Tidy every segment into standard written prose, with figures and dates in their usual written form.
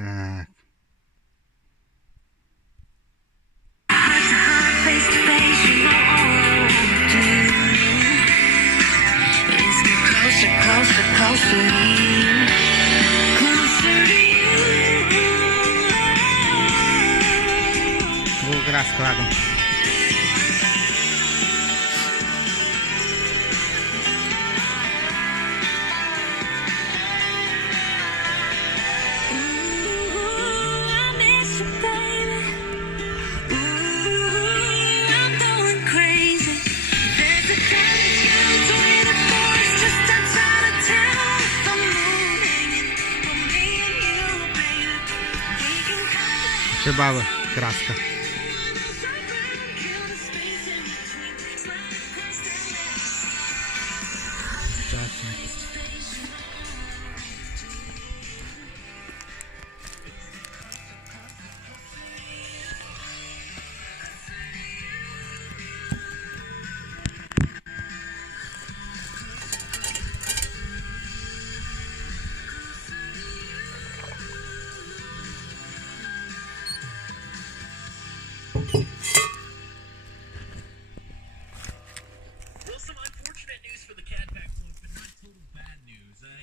Так. Был раскладом. Шибава, краска.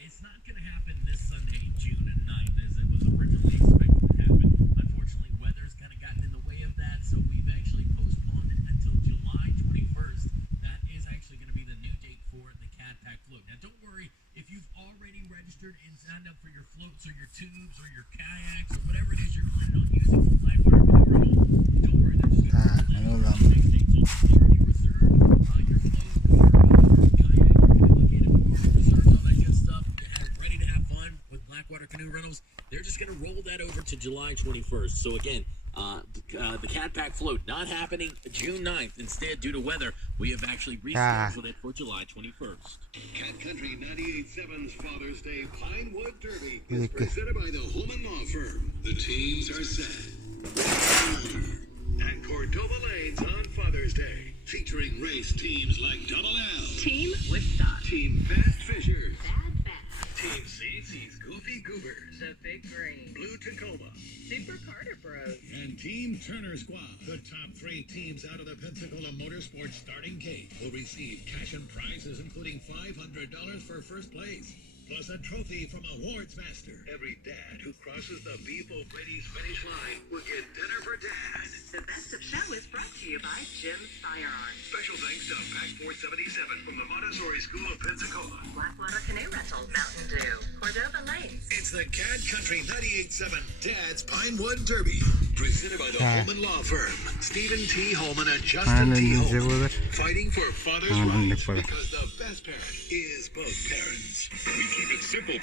It's not going to happen this Sunday, June 9th, as it was originally expected to happen. Unfortunately, weather's kind of gotten in the way of that, so we've actually postponed it until July 21st. That is actually going to be the new date for the Cat Pack Float. Now, don't worry, if you've already registered and signed up for your floats or your tubes or your kayaks or whatever it is you're planning on using for Blackwater Canoe Rental, don't worry, they're just going to the next date. So if you've already reserved your float, your kayak, your canoe, reserved all that good stuff, ready to have fun with Blackwater Canoe Rentals, they're just going to roll that over to July 21st. So again, the Cat Pack Float not happening June 9th. Instead, due to weather, we have actually rescheduled it for July 21st. Cat Country 98.7's Father's Day Pinewood Derby is presented by the Holman Law Firm. The teams are set. And Cordova Lanes on Father's Day, featuring race teams like Double L, Team Woodstock, Team Fast Fishers, Bad Bat, Team CC's Goofy Goobers, The Big Green, Blue Tacoma, Super Carter Bros, and Team Turner Squad. The top 3 teams out of the Pensacola Motorsports starting gate will receive cash and prizes, including $500 for first place, plus a trophy from Awards Master. Every dad who crosses the Beef O'Brady's finish line will get dinner for dad. The Best of Show is brought to you by Jim's Firearms, Special thanks to Pack 477 from the Montessori School of Pensacola. Blackwater Canoe Rental, Mountain Dew, Cordova Lanes. It's the Cat Country 98.7 Dad's Pinewood Derby, presented by the Holman Law Firm. Stephen T. Holman and Justin T. Holman, fighting for fathers' rights, because the best parent is both parents. We keep it simple,